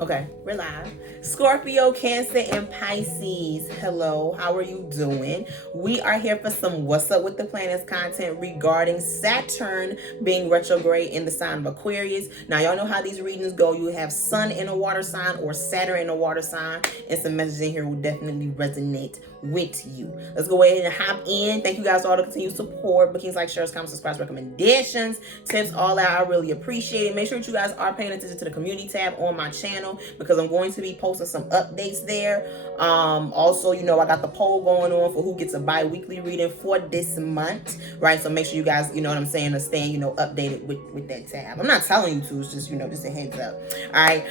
Okay, we're live. Scorpio, Cancer, and Pisces. Hello, how are you doing? We are here for some What's Up with the Planets content regarding Saturn being retrograde in the sign of Aquarius. Now, y'all know how these readings go. You have Sun in a water sign or Saturn in a water sign, and some messages in here will definitely resonate with you. Let's go ahead and hop in. Thank you guys for all the continued support, bookings, like, shares, comments, subscribes, recommendations, tips, all that. I really appreciate it. Make sure that you guys are paying attention to the community tab on my channel because I'm going to be posting some updates there. Also, you know, I got the poll going on for who gets a bi-weekly reading for this month, right? So make sure you guys, you know what I'm saying, are staying, you know, updated with that tab. I'm not telling you to, it's just, you know, just a heads up. All right.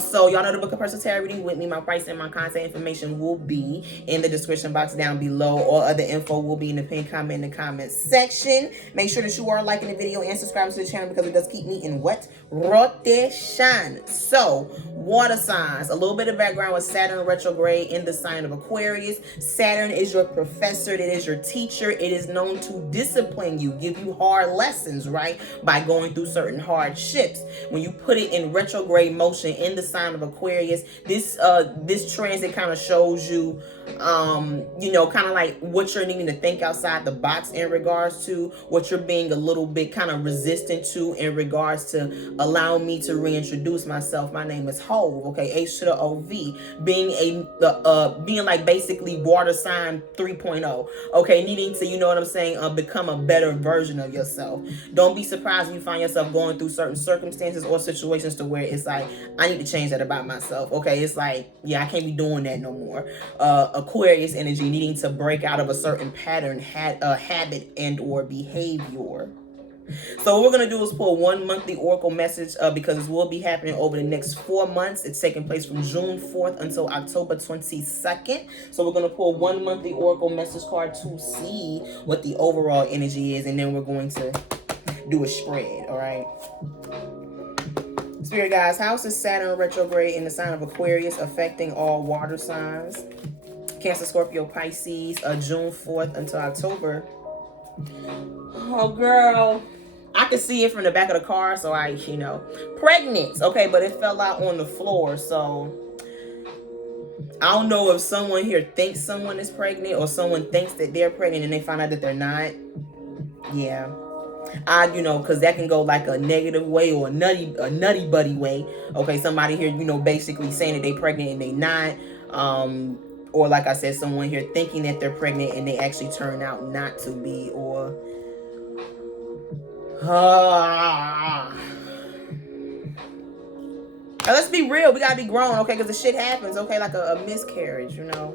So y'all know the book of personal tarot reading with me. My price and my contact information will be in the description box down below. All other info will be in the pinned comment in the comment section. Make sure that you are liking the video and subscribing to the channel because it does keep me in what? Rotation. So, water signs. A little bit of background with Saturn retrograde in the sign of Aquarius. Saturn is your professor. It is your teacher. It is known to discipline you, give you hard lessons, right? By going through certain hardships. When you put it in retrograde motion in the sign of Aquarius, this transit kind of shows you, you know, kind of like what you're needing to think outside the box in regards to what you're being a little bit kind of resistant to in regards to allow me to reintroduce myself. My name is Hove, okay, H to the O-V, being like basically water sign 3.0, okay, needing to, you know what I'm saying, become a better version of yourself. Don't be surprised when you find yourself going through certain circumstances or situations to where it's like, I need to change that about myself, okay? It's like, yeah, I can't be doing that no more. Aquarius energy, needing to break out of a certain pattern, habit and or behavior. So what we're going to do is pull one monthly oracle message because this will be happening over the next 4 months. It's taking place from June 4th until October 22nd. So we're going to pull one monthly oracle message card to see what the overall energy is, and then we're going to do a spread, all right? Spirit guys, house is Saturn retrograde in the sign of Aquarius, affecting all water signs. Cancer, Scorpio, Pisces, June 4th until October. Oh, girl. I could see it from the back of the car, so I, you know, pregnant. Okay, but it fell out on the floor, so I don't know if someone here thinks someone is pregnant or someone thinks that they're pregnant and they find out that they're not. Yeah. You know, because that can go like a negative way or a nutty buddy way. Okay, somebody here, you know, basically saying that they're pregnant and they not. Or like I said, someone here thinking that they're pregnant and they actually turn out not to be, or now, let's be real. We gotta be grown, okay? Because the shit happens, okay? Like a miscarriage, you know,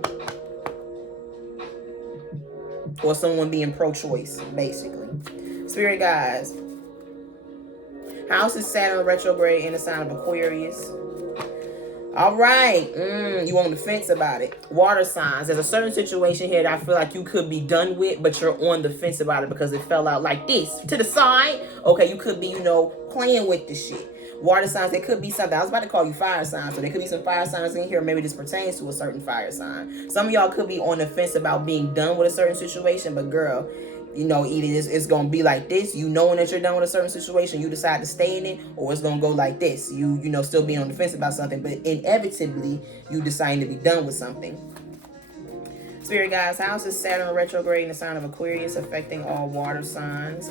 or someone being pro-choice, basically. Spirit guys, house is Saturn retrograde in the sign of Aquarius. All right, you on the fence about it. Water signs. There's a certain situation here that I feel like you could be done with, but you're on the fence about it because it fell out like this to the side. Okay, you could be, you know, playing with the shit. Water signs, there could be something. I was about to call you fire signs, so there could be some fire signs in here. Maybe this pertains to a certain fire sign. Some of y'all could be on the fence about being done with a certain situation, but girl, you know, either it's going to be like this, you knowing that you're done with a certain situation, you decide to stay in it, or it's going to go like this, you know, still being on the fence about something, but inevitably, you deciding to be done with something. Spirit guys, house is Saturn retrograde in the sign of Aquarius, affecting all water signs,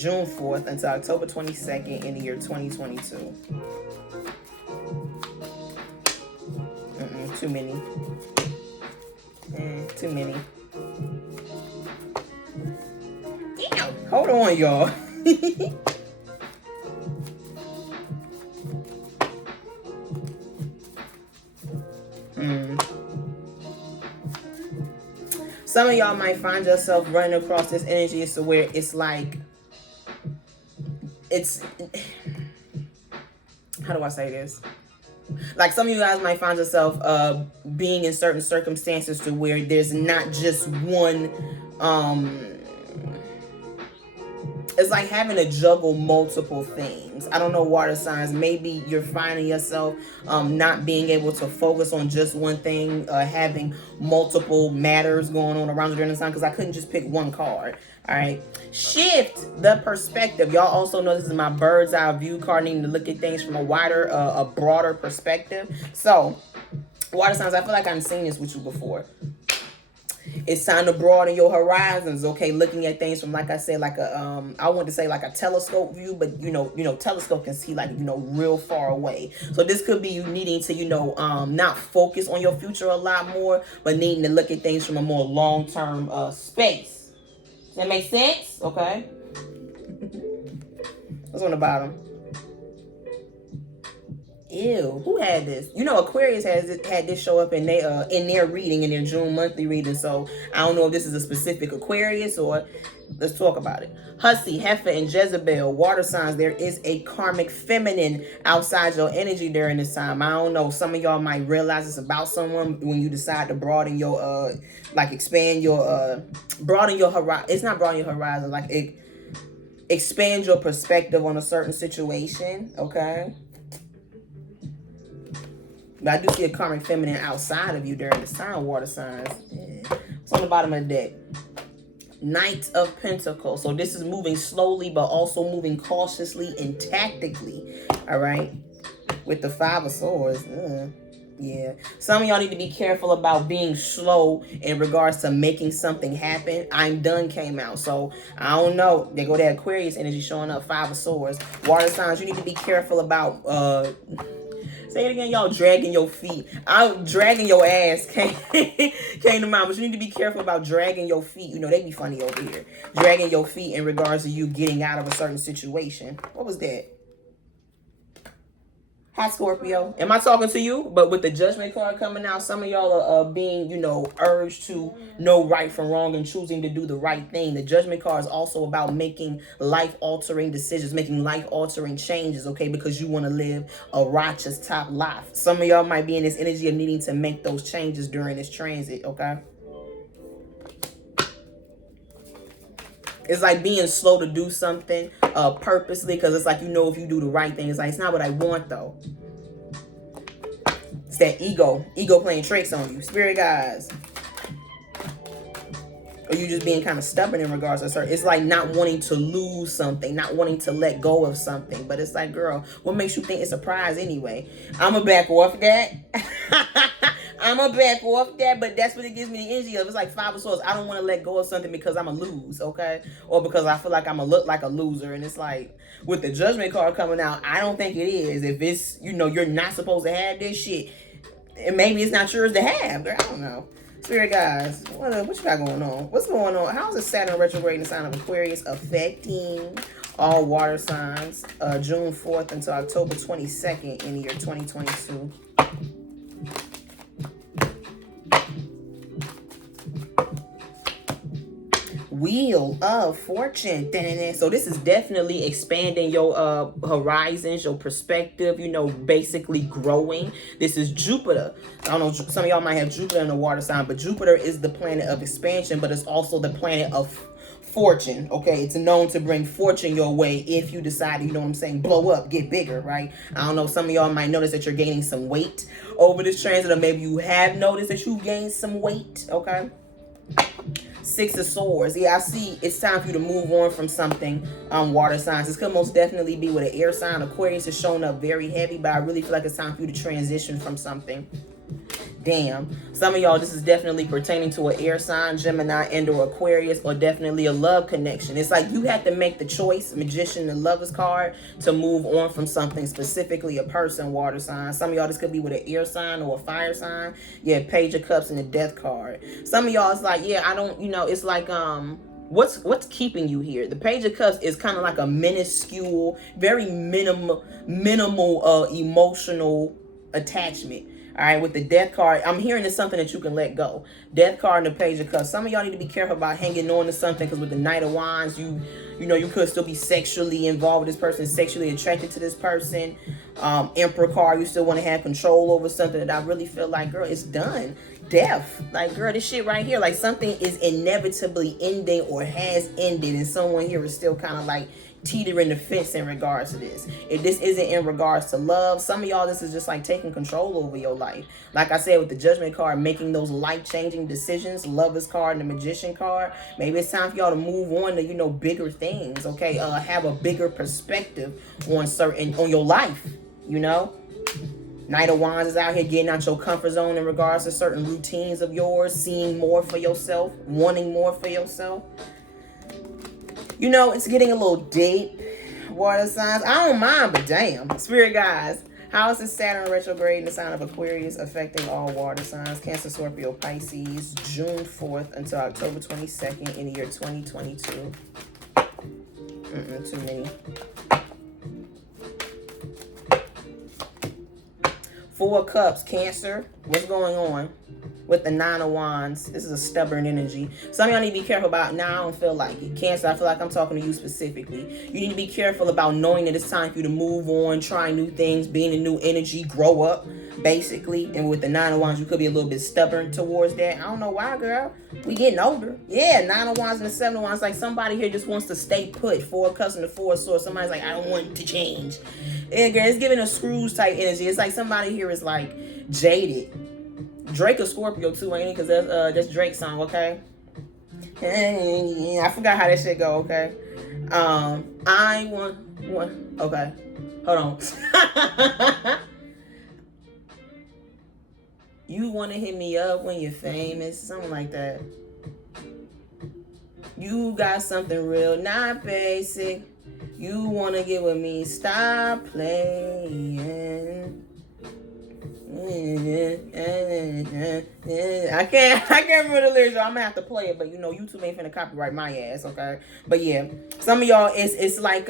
June 4th until October 22nd in the year 2022. Too many. Too many. Damn, hold on, y'all. Some of y'all might find yourself running across this energy as to where it's like, how do I say this? Like some of you guys might find yourself being in certain circumstances to where there's not just one, it's like having to juggle multiple things. I don't know, water signs. Maybe you're finding yourself not being able to focus on just one thing, having multiple matters going on around you during the time, because I couldn't just pick one card. All right. Shift the perspective. Y'all also know this is my bird's eye view card, needing to look at things from a wider, a broader perspective. So, water signs, I feel like I've seen this with you before. It's time to broaden your horizons, okay? Looking at things from, like I said, like a I want to say like a telescope view, but you know, telescope can see like, real far away. So this could be you needing to, not focus on your future a lot more, but needing to look at things from a more long-term space. Does that make sense? Okay. What's on the bottom? Ew, who had this? Aquarius had this show up in their reading, in their June monthly reading. So I don't know if this is a specific Aquarius, or let's talk about it. Hussy, Heifer, and Jezebel, water signs. There is a karmic feminine outside your energy during this time. I don't know. Some of y'all might realize it's about someone when you decide to broaden your expand your broaden your horizon. It's not broaden your horizon, like expand your perspective on a certain situation. Okay. But I do see a karmic feminine outside of you during this time, water signs. Yeah. It's on the bottom of the deck. Knight of Pentacles. So this is moving slowly, but also moving cautiously and tactically. All right. With the Five of Swords. Yeah. Some of y'all need to be careful about being slow in regards to making something happen. I'm done came out. So I don't know. There go that Aquarius energy showing up. Five of Swords. Water signs, you need to be careful about say it again, y'all. Dragging your feet. Dragging your ass came to mind, but you need to be careful about dragging your feet. They be funny over here. Dragging your feet in regards to you getting out of a certain situation. What was that? Hi, Scorpio. Am I talking to you? But with the Judgment card coming out, some of y'all are being, urged to know right from wrong and choosing to do the right thing. The Judgment card is also about making life-altering decisions, making life-altering changes, okay? Because you want to live a righteous top life. Some of y'all might be in this energy of needing to make those changes during this transit, okay? It's like being slow to do something purposely, because it's like, if you do the right thing, it's like, it's not what I want though. It's that ego playing tricks on you. Spirit guides. Or you just being kind of stubborn in regards to certain. It's like not wanting to lose something, not wanting to let go of something. But it's like, girl, what makes you think it's a prize anyway? I'ma back off that. I'ma back off that, but that's what it gives me the energy of. It's like Five of Swords. I don't want to let go of something because I'm a lose, okay? Or because I feel like I'm gonna look like a loser. And it's like, with the Judgment card coming out, I don't think it is. If it's, you're not supposed to have this shit, and maybe it's not yours to have, girl. I don't know. Spirit guys, what you got going on? What's going on? How is the Saturn retrograde in the sign of Aquarius affecting all water signs June 4th until October 22nd in the year 2022? Wheel of Fortune. So this is definitely expanding your horizons, your perspective, basically growing. This is Jupiter. I don't know, some of y'all might have Jupiter in the water sign, but Jupiter is the planet of expansion, but it's also the planet of fortune, okay? It's known to bring fortune your way if you decide to, blow up, get bigger, right? I don't know, some of y'all might notice that you're gaining some weight over this transit, or maybe you have noticed that you gained some weight, okay? Six of Swords. Yeah, I see it's time for you to move on from something, water signs. This could most definitely be with an air sign. Aquarius is showing up very heavy, but I really feel like it's time for you to transition from something. Damn. Some of y'all, this is definitely pertaining to an air sign, Gemini, and or Aquarius, or definitely a love connection. It's like you have to make the choice, Magician, the Lover's card, to move on from something, specifically a person, water sign. Some of y'all, this could be with an air sign or a fire sign. Yeah, Page of Cups and the Death card. Some of y'all, it's like, yeah, I don't, it's like, what's keeping you here? The Page of Cups is kind of like a minuscule, very minimal emotional attachment. All right, with the Death card, I'm hearing it's something that you can let go. Death card and the Page of Cups. Some of y'all need to be careful about hanging on to something, because with the Knight of Wands, you could still be sexually involved with this person, sexually attracted to this person. Emperor card, you still want to have control over something that I really feel like, girl, it's done. Death. Like, girl, this shit right here, like something is inevitably ending or has ended, and someone here is still kind of like teetering the fence in regards to this. If this isn't in regards to love, some of y'all, this is just like taking control over your life. Like I said with the Judgment card, making those life-changing decisions, Lover's card and the Magician card. Maybe it's time for y'all to move on to, you know, bigger things, okay? Have a bigger perspective on your life, you know? Knight of Wands is out here getting out your comfort zone in regards to certain routines of yours, seeing more for yourself, wanting more for yourself. You know, it's getting a little deep, water signs. I don't mind, but damn. Spirit guys, how is this Saturn retrograde in the sign of Aquarius affecting all water signs? Cancer, Scorpio, Pisces, June 4th until October 22nd in the year 2022. Too many. Four of Cups, Cancer. What's going on with the Nine of Wands? This is a stubborn energy. Some of y'all need to be careful about, now I don't feel like it. Cancer, I feel like I'm talking to you specifically. You need to be careful about knowing that it's time for you to move on, try new things, be in a new energy, grow up, basically. And with the Nine of Wands, you could be a little bit stubborn towards that. I don't know why, girl. We getting older. Yeah, Nine of Wands and the Seven of Wands. Like somebody here just wants to stay put. Four of Cups and the Four of Swords. Somebody's like, I don't want to change. Yeah, girl, it's giving a Scrooge type energy. It's like somebody here is like jaded. Drake or Scorpio too, ain't it? Because that's Drake's song, okay? I forgot how that shit go, okay? I want, okay. Hold on. You want to hit me up when you're famous, something like that. You got something real, not basic. You want to get with me, stop playing. I can't remember the lyrics. I'm gonna have to play it, but you know YouTube ain't finna copyright my ass, okay? But yeah, some of y'all, it's like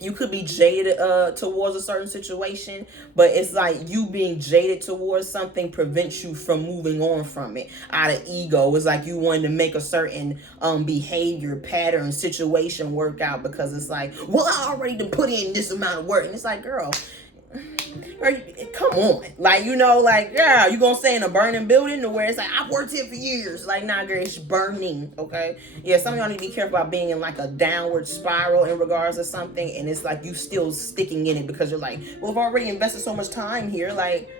you could be jaded towards a certain situation, but it's like you being jaded towards something prevents you from moving on from it out of ego. It's like you wanted to make a certain behavior pattern situation work out because it's like, well, I already done put in this amount of work, and it's like, girl, come on, like, you know, like, yeah, you gonna stay in a burning building to where it's like, I've worked here for years, like, nah, girl, it's burning, okay? Yeah, some of y'all need to be careful about being in like a downward spiral in regards to something, and it's like you still sticking in it because you're like, well, I've already invested so much time here. Like,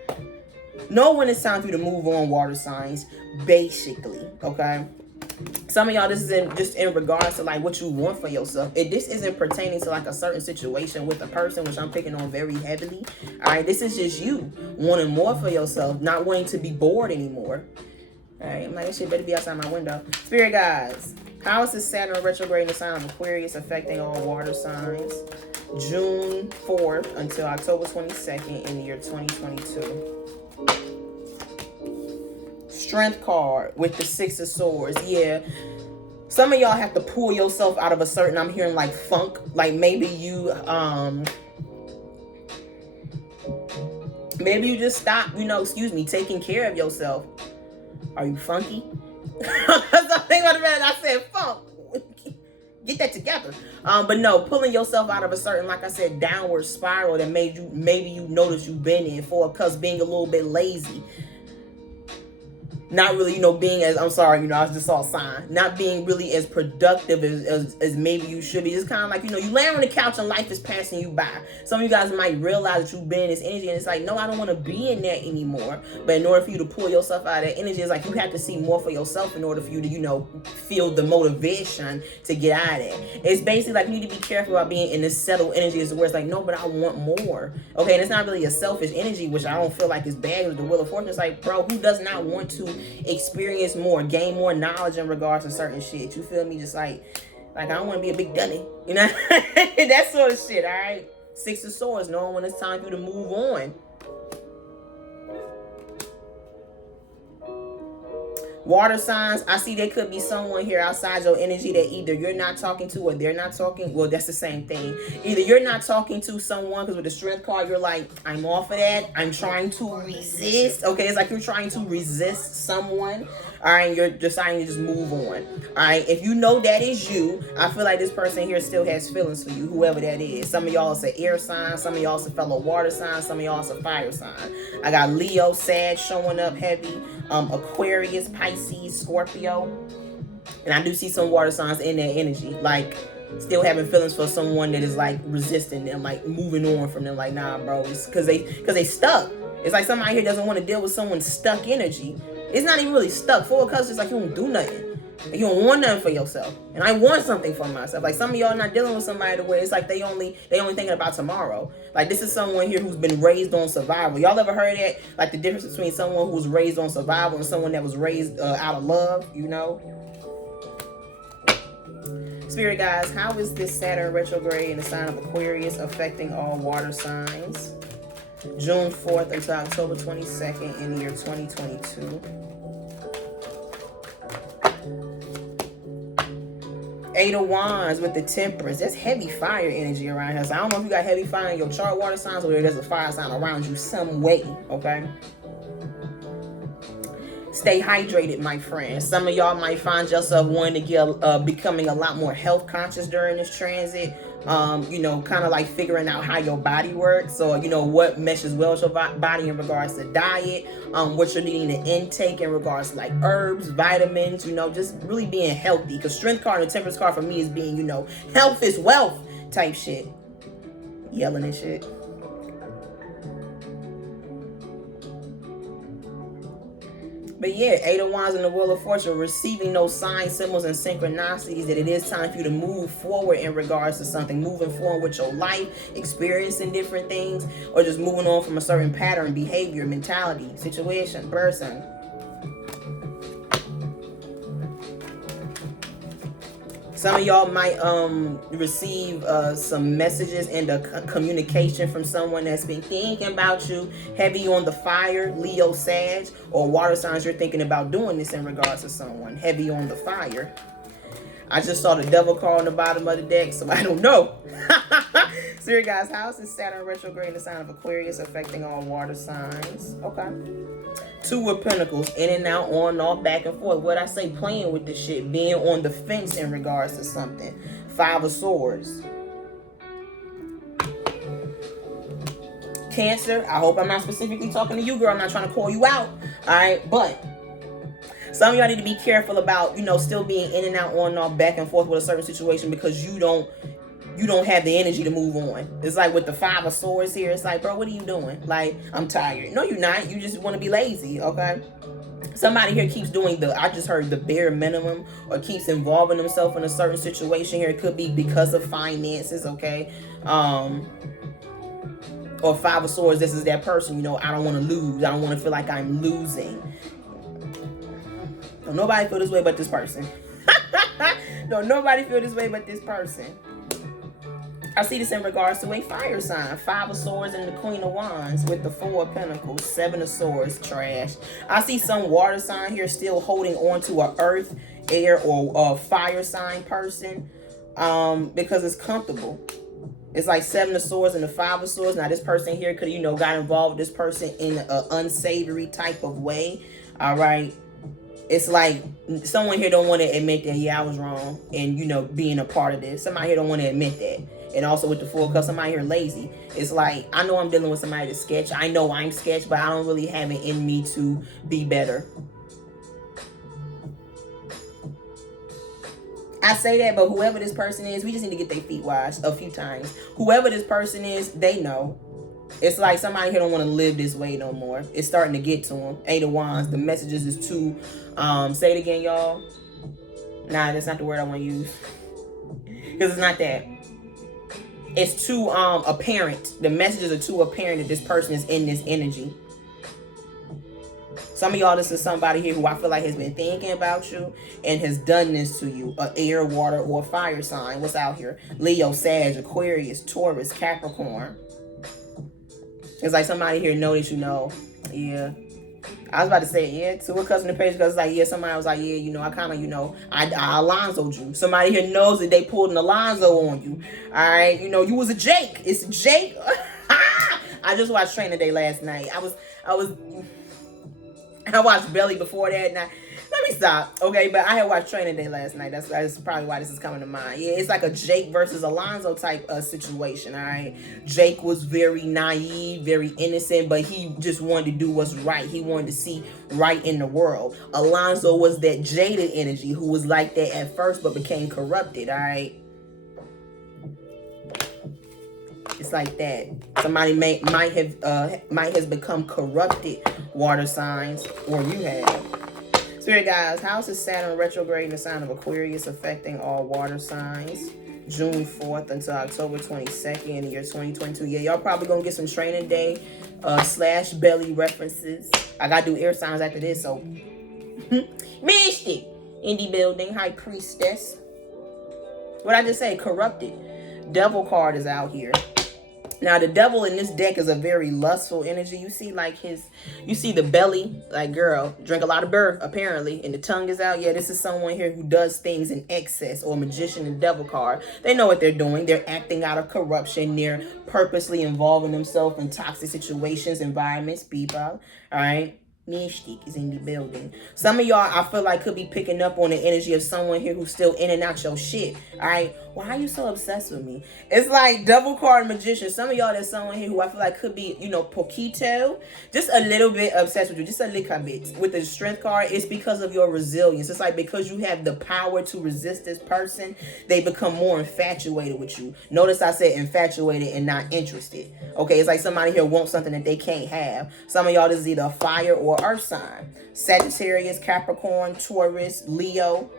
know when it's time for you to move on, water signs, basically, okay? Some of y'all, this is just in regards to like what you want for yourself. If this isn't pertaining to like a certain situation with a person, which I'm picking on very heavily, all right, this is just you wanting more for yourself, not wanting to be bored anymore. All right, I'm like, this shit better be outside my window. Spirit guys, how is this Saturn retrograde in the sign of Aquarius affecting all water signs? June 4th until October 22nd in the year 2022. Strength card with the Six of Swords. Yeah, some of y'all have to pull yourself out of a certain, I'm hearing like funk, like maybe you just stop, you know, excuse me, taking care of yourself. Are you funky? Something about that, I said funk. Get that together. But no, pulling yourself out of a certain, like I said, downward spiral that maybe you notice you've been in for, because being a little bit lazy. Not really, you know, being as, I'm sorry, you know, I just saw a sign. Not being really as productive as maybe you should be. It's kind of like, you know, you lay on the couch and life is passing you by. Some of you guys might realize that you've been in this energy and it's like, no, I don't want to be in that anymore. But in order for you to pull yourself out of that energy, it's like you have to see more for yourself in order for you to, you know, feel the motivation to get out of it. It's basically like you need to be careful about being in this settled energy as where it's like, no, but I want more. Okay, and it's not really a selfish energy, which I don't feel like is bad with the Wheel of Fortune. It's like, bro, who does not want to experience more, gain more knowledge in regards to certain shit? You feel me? Just like I don't want to be a big dummy, you know? That sort of shit, all right? Six of Swords, knowing when it's time for you to move on. Water signs, I see there could be someone here outside your energy that either you're not talking to or they're not talking. Well, that's the same thing. Either you're not talking to someone, because with the Strength card, you're like, I'm off of that. I'm trying to resist. Okay, it's like you're trying to resist someone. All right, you're deciding to just move on. All right, if you know that is you, I feel like this person here still has feelings for you, whoever that is. Some of y'all is an air sign. Some of y'all is a fellow water sign. Some of y'all is a fire sign. I got Leo, Sag showing up heavy. Aquarius, Pisces, Scorpio. And I do see some water signs in that energy. Like, Still having feelings for someone that is like resisting them, like moving on from them. Like, nah, bro, it's because they stuck. It's like somebody here doesn't want to deal with someone's stuck energy. It's not even really stuck. Full of colors, just like you don't do nothing. You don't want nothing for yourself, and I want something for myself. Like some of y'all not dealing with somebody the way it's like they only thinking about tomorrow. Like this is someone here who's been raised on survival. Y'all ever heard that? Like the difference between someone who was raised on survival and someone that was raised out of love. You know. Spirit guys, how is this Saturn retrograde in the sign of Aquarius affecting all water signs? June 4th until October 22nd in the year 2022. 8 of Wands with the Temperance. That's heavy fire energy around here. So I don't know if you got heavy fire in your chart water signs or there's a fire sign around you some way, okay? Stay hydrated, my friends. Some of y'all might find yourself wanting to get becoming a lot more health conscious during this transit. You know, kind of like figuring out how your body works, or you know what meshes well with your body in regards to diet, what you're needing to intake in regards to like herbs, vitamins, you know, just really being healthy. Because Strength card and the Temperance card for me is being, you know, health is wealth type shit. Yelling and shit. But yeah, 8 of Wands and the Wheel of Fortune, receiving those signs, symbols, and synchronicities that it is time for you to move forward in regards to something, moving forward with your life, experiencing different things, or just moving on from a certain pattern, behavior, mentality, situation, person. Some of y'all might receive some messages and a communication from someone that's been thinking about you, heavy on the fire, Leo, Sag, or water signs. You're thinking about doing this in regards to someone, heavy on the fire. I just saw the Devil card on the bottom of the deck, so I don't know. Spirit guys, how is this Saturn retrograde in the sign of Aquarius affecting all water signs? Okay. 2 of Pentacles, in and out, on and off, back and forth. What I say, playing with the shit, being on the fence in regards to something. 5 of Swords. Cancer, I hope I'm not specifically talking to you, girl. I'm not trying to call you out. All right, but some of y'all need to be careful about, you know, still being in and out, on and off, back and forth with a certain situation because you don't have the energy to move on. It's like with the 5 of Swords here, it's like, bro, what are you doing? Like, I'm tired. No, you're not. You just want to be lazy, okay? Somebody here keeps doing I just heard the bare minimum, or keeps involving themselves in a certain situation here. It could be because of finances, okay? Or 5 of Swords, this is that person, you know, I don't want to lose. I don't want to feel like I'm losing. Don't nobody feel this way but this person. Don't nobody feel this way but this person. I see this in regards to a fire sign. 5 of Swords and the Queen of Wands with the 4 of Pentacles. 7 of Swords, trash. I see some water sign here still holding on to a earth, air, or fire sign person because it's comfortable. It's like 7 of Swords and the 5 of Swords. Now this person here could, you know, got involved with this person in an unsavory type of way. All right. It's like someone here don't want to admit that, yeah, I was wrong, and, you know, being a part of this. Somebody here don't want to admit that. And also with the 4 of Cups, somebody here lazy. It's like, I know I'm dealing with somebody that's sketch. I know I'm sketch, but I don't really have it in me to be better. I say that, but whoever this person is, we just need to get their feet washed a few times. Whoever this person is, they know. It's like somebody here don't want to live this way no more. It's starting to get to them. 8 of Wands. The messages is too, say it again, y'all. Nah, that's not the word I want to use. Because it's not that. It's too apparent. The messages are too apparent that this person is in this energy. Some of y'all, this is somebody here who I feel like has been thinking about you and has done this to you. An air, water, or fire sign. What's out here? Leo, Sag, Aquarius, Taurus, Capricorn. It's like somebody here know that you know. Yeah. I was about to say, yeah, 2 of Cups in the page, because it's like, yeah, somebody was like, yeah, you know, I kind of, you know, I Alonzo'd you. Somebody here knows that they pulled an Alonzo on you. All right. You know, you was a Jake. It's Jake. I just watched Training Day last night. I watched Belly before that. Now, let me stop. Okay, but I had watched Training Day last night. That's probably why this is coming to mind. Yeah, it's like a Jake versus Alonzo type situation, all right? Jake was very naive, very innocent, but he just wanted to do what's right. He wanted to see right in the world. Alonzo was that jaded energy who was like that at first but became corrupted, all right? It's like that. Somebody might have become corrupted, water signs, or you have. Spirit guys, how is Saturn retrograde in the sign of Aquarius affecting all water signs? June 4th until October 22nd in the year 2022. Yeah, y'all probably gonna get some training day / belly references. I gotta do air signs after this, so Mystic in the building. High priestess. What I just say? Corrupted. Devil card is out here. Now the devil in this deck is a very lustful energy. You see like you see the belly, like girl, drink a lot of beer apparently, and the tongue is out. Yeah, this is someone here who does things in excess, or magician and devil card. They know what they're doing. They're acting out of corruption. They're purposely involving themselves in toxic situations, environments, people. All right. Mystic is in the building. Some of y'all, I feel like, could be picking up on the energy of someone here who's still in and out your shit. All right, why are you so obsessed with me? It's like double card magician. Some of y'all, there's someone here who I feel like could be, you know, poquito, just a little bit obsessed with you, just a little bit. With the strength card, it's because of your resilience. It's like because you have the power to resist this person, they become more infatuated with you. Notice I said infatuated and not interested. Okay, it's like somebody here wants something that they can't have. Some of y'all, this is either a fire or earth sign. Sagittarius, Capricorn, Taurus, Leo,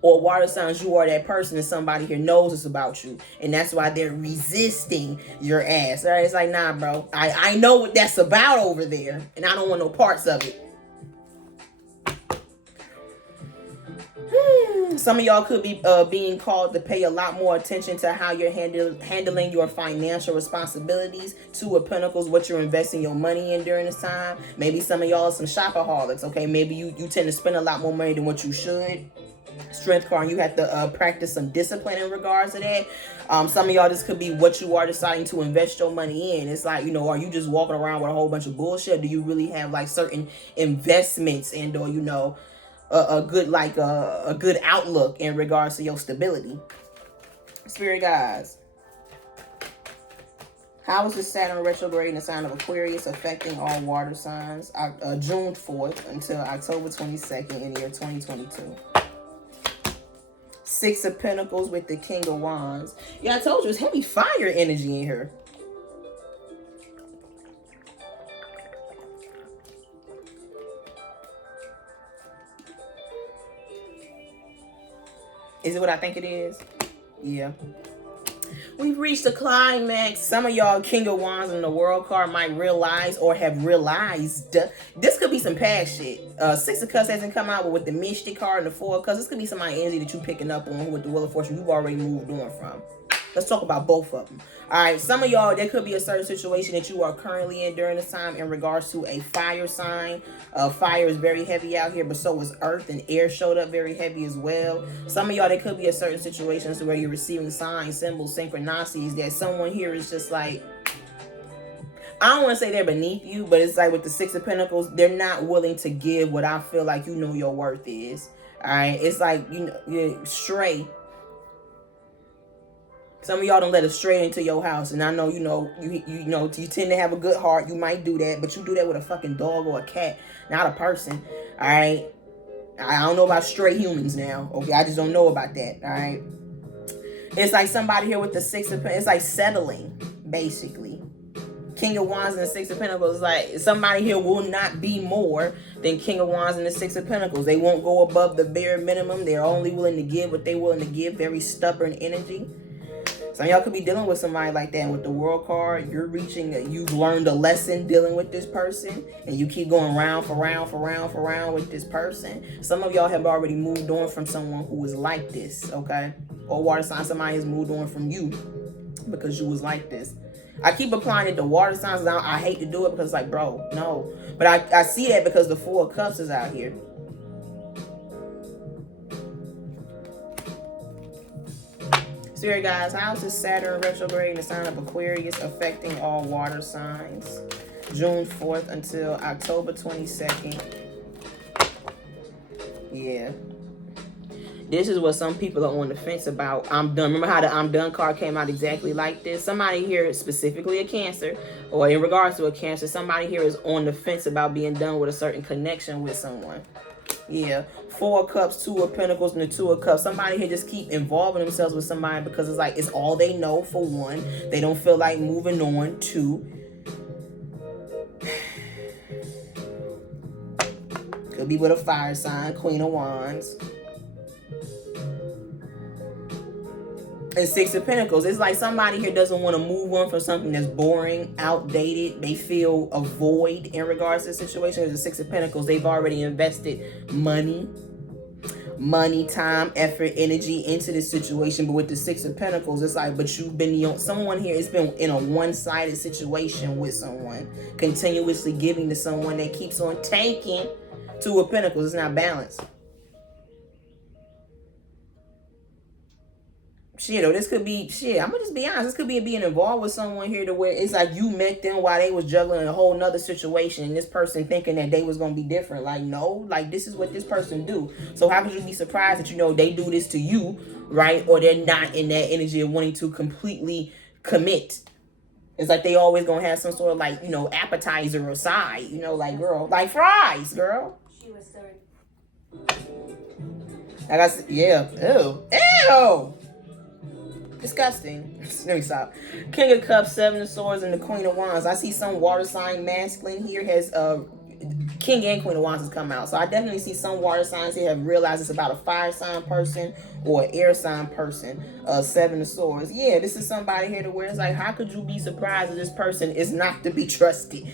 or water signs. You are that person, and somebody here knows it's about you, and that's why they're resisting your ass. All right, it's like, nah, bro, I know what that's about over there, and I don't want no parts of it. Some of y'all could be being called to pay a lot more attention to how you're handling your financial responsibilities. Two of Pentacles, what you're investing your money in during this time. Maybe some of y'all are some shopaholics, okay? Maybe you tend to spend a lot more money than what you should. Strength card, you have to practice some discipline in regards to that. Some of y'all, this could be what you are deciding to invest your money in. It's like, you know, are you just walking around with a whole bunch of bullshit? Do you really have like certain investments and, or, you know, a good outlook in regards to your stability? Spirit guys, how is the Saturn retrograde in the sign of Aquarius affecting all water signs? June 4th until October 22nd in the year 2022. Six of Pentacles with the King of Wands. Yeah, I told you it's heavy fire energy in here. Is it what I think it is? Yeah. We've reached the climax. Some of y'all, King of Wands and the World card, might realize or have realized. This could be some past shit. Six of Cups hasn't come out, but with the Mystic card and the Four of Cups, this could be somebody's energy that you picking up on with the Wheel of Fortune you've already moved on from. Let's talk about both of them. All right, some of y'all, there could be a certain situation that you are currently in during this time in regards to a fire sign. Fire is very heavy out here, but so is earth, and air showed up very heavy as well. Some of y'all, there could be a certain situation where you're receiving signs, symbols, synchronicities that someone here is just like, I don't want to say they're beneath you, but it's like with the Six of Pentacles, they're not willing to give what I feel like you know your worth is. All right, it's like, you know, you're stray. Some of y'all don't let it stray into your house, and I know you know you tend to have a good heart. You might do that, but you do that with a fucking dog or a cat, not a person. All right, I don't know about stray humans now. Okay, I just don't know about that. All right, it's like somebody here with the Six of Pentacles. It's like settling, basically. King of Wands and the Six of Pentacles. Like somebody here will not be more than King of Wands and the Six of Pentacles. They won't go above the bare minimum. They're only willing to give what they're willing to give. Very stubborn energy. Some of y'all could be dealing with somebody like that. And with the World card, you've learned a lesson dealing with this person, and you keep going round for round with this person. Some of y'all have already moved on from someone who was like this, okay? Or water sign, somebody has moved on from you because you was like this. I keep applying it to water signs. Now I hate to do it because, like, bro, no. But I see that because the Four of Cups is out here. Spirit guys, how's this Saturn retrograde in the sign of Aquarius affecting all water signs? June 4th until October 22nd. Yeah. This is what some people are on the fence about. I'm done. Remember how the I'm done card came out exactly like this? Somebody here, specifically a Cancer, or in regards to a Cancer, somebody here is on the fence about being done with a certain connection with someone. Yeah, 4 of Cups, 2 of Pentacles, and the 2 of Cups. Somebody here just keep involving themselves with somebody because it's like it's all they know, for one. They don't feel like moving on. 2, could be with a fire sign, Queen of Wands. And 6 of Pentacles. It's like somebody here doesn't want to move on from something that's boring, outdated. They feel a void in regards to the situation. There's the 6 of Pentacles. They've already invested money, time, effort, energy into this situation. But with the 6 of Pentacles, it's like, but you've been, someone here has been in a one-sided situation with someone, continuously giving to someone that keeps on tanking. 2 of Pentacles. It's not balanced. Shit, or this could be, I'm gonna just be honest, this could be being involved with someone here to where it's like you met them while they was juggling a whole nother situation, and this person thinking that they was gonna be different. Like, no, like this is what this person do. So how could you be surprised that they do this to you, right? Or they're not in that energy of wanting to completely commit. It's like they always gonna have some sort of like, appetizer or side, like, girl, like fries, girl. She was third. Ew. Disgusting. Let me stop. King of Cups, 7 of Swords, and the Queen of Wands. I see some water sign masculine here has King and Queen of Wands has come out. So I definitely see some water signs here have realized it's about a fire sign person or an air sign person. 7 of Swords. Yeah, this is somebody here to where it's like, how could you be surprised that this person is not to be trusted?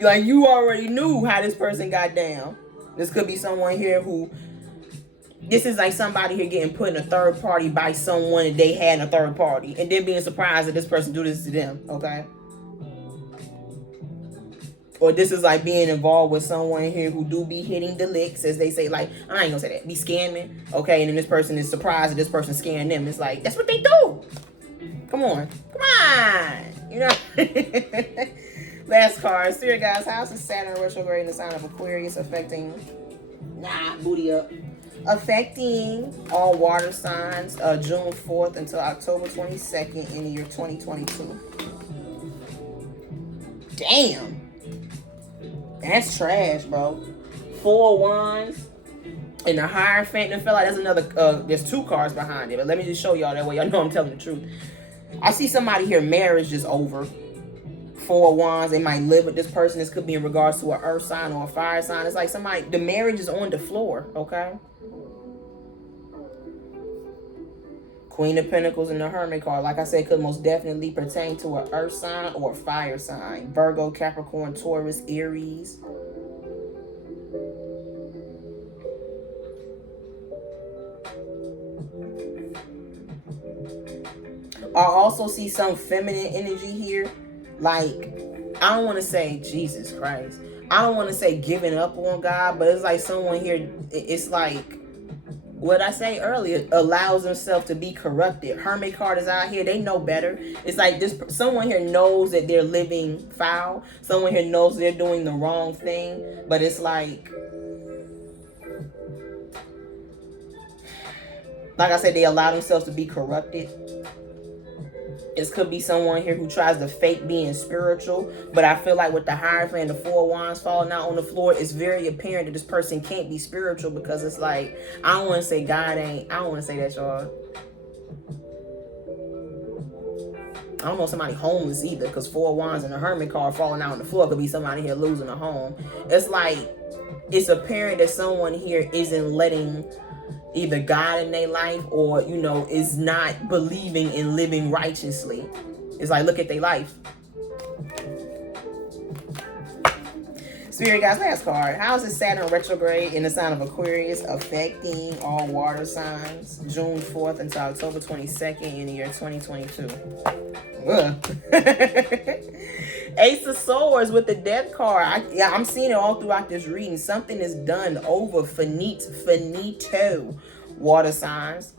Like, you already knew how this person got down. This could be someone here who, this is like somebody here getting put in a third party by someone that they had in a third party, and then being surprised that this person do this to them, okay? Or this is like being involved with someone here who do be hitting the licks, as they say, like, I ain't gonna say that, be scamming, okay? And then this person is surprised that this person scamming them. It's like, that's what they do. Come on. Last card, Spirit Guys, house is Saturn retrograde in the sign of Aquarius, affecting all water signs, June 4th until October 22nd in the year 2022. Damn. That's trash, bro. 4 of Wands and the Hierophant. I feel like there's another, there's 2 cards behind it, but let me just show y'all that way y'all know I'm telling the truth. I see somebody here, marriage is over. 4 of Wands, they might live with this person. This could be in regards to an earth sign or a fire sign. It's like somebody, the marriage is on the floor, okay? Queen of Pentacles and the Hermit card, like I said, could most definitely pertain to an earth sign or a fire sign. Virgo, Capricorn, Taurus, Aries. I also see some feminine energy here. Like, I don't want to say, Jesus Christ, I don't want to say giving up on God, but it's like someone here, it's like, what I say earlier, allows themselves to be corrupted. Hermit card is out here. They know better. It's like this. Someone here knows that they're living foul. Someone here knows they're doing the wrong thing. But it's like I said, they allow themselves to be corrupted. It could be someone here who tries to fake being spiritual, but I feel like with the Hierophant and the 4 of Wands falling out on the floor, it's very apparent that this person can't be spiritual, because it's like, I don't want to say God ain't, I don't want to say that, y'all. I don't know somebody homeless either, because 4 of Wands and the Hermit card falling out on the floor could be somebody here losing a home. It's like, it's apparent that someone here isn't letting either God in their life, or is not believing in living righteously. It's like, look at their life. Spirit Guys, last card. How is Saturn retrograde in the sign of Aquarius affecting all water signs, June 4th until October 22nd in the year 2022? Ace of Swords with the Death card. I'm seeing it all throughout this reading. Something is done over. Finito. Water signs.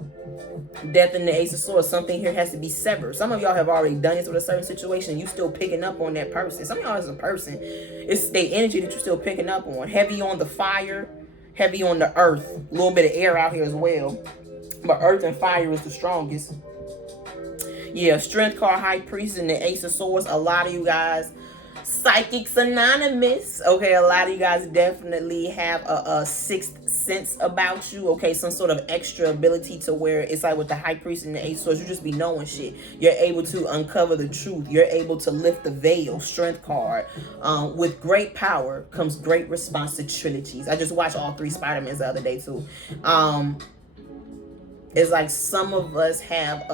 Death in the Ace of Swords. Something here has to be severed. Some of y'all have already done this with a certain situation. You still picking up on that person. Some of y'all as a person, it's the energy that you're still picking up on. Heavy on the fire. Heavy on the earth. A little bit of air out here as well. But earth and fire is the strongest. Yeah, Strength card, High Priest, and the Ace of Swords. A lot of you guys Psychics Anonymous. Okay, a lot of you guys definitely have a sixth sense about you. Okay, some sort of extra ability to where it's like with the High Priest and the Ace of Swords, you just be knowing shit. You're able to uncover the truth. You're able to lift the veil. Strength card. With great power comes great response to trilogies. I just watched all 3 Spider-Mans the other day too. It's like some of us have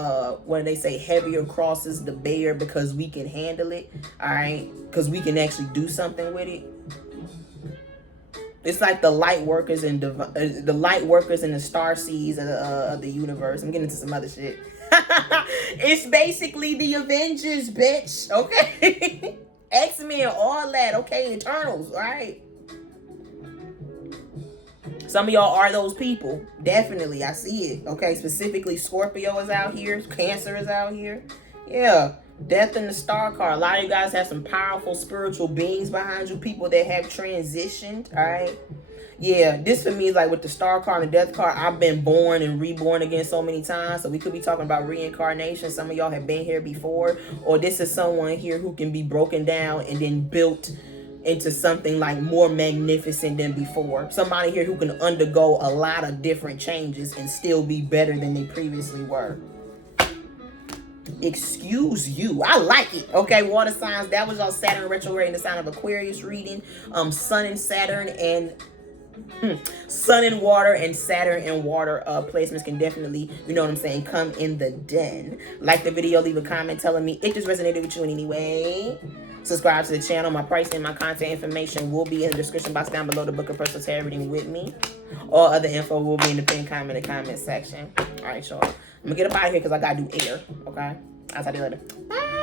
what do they say, heavier crosses to bear because we can handle it, all right, because we can actually do something with it. It's like the light workers and the light workers in the star seeds of the universe. I'm getting into some other shit. It's basically the Avengers, bitch. Okay. X-Men, all that. Okay, Eternals, right? Some of y'all are those people. Definitely, I see it. Okay, specifically Scorpio is out here. Cancer is out here. Yeah, Death in the Star card. A lot of you guys have some powerful spiritual beings behind you. People that have transitioned, all right? Yeah, this for me is like with the Star card and the Death card. I've been born and reborn again so many times. So we could be talking about reincarnation. Some of y'all have been here before. Or this is someone here who can be broken down and then built into something like more magnificent than before. Somebody here who can undergo a lot of different changes and still be better than they previously were. Excuse you. I like it. Okay, water signs. That was your Saturn retrograde in the sign of Aquarius reading. Sun and Saturn and Sun in water and Saturn in water placements can definitely, you know what I'm saying, come in the den. Like the video, leave a comment telling me it just resonated with you in any way. Subscribe to the channel. My price and my contact information will be in the description box down below to book a personal tarot reading with me. All other info will be in the pinned comment in the comment section. All right, y'all. I'm going to get up out of here because I got to do air. Okay? I'll talk to you later. Bye.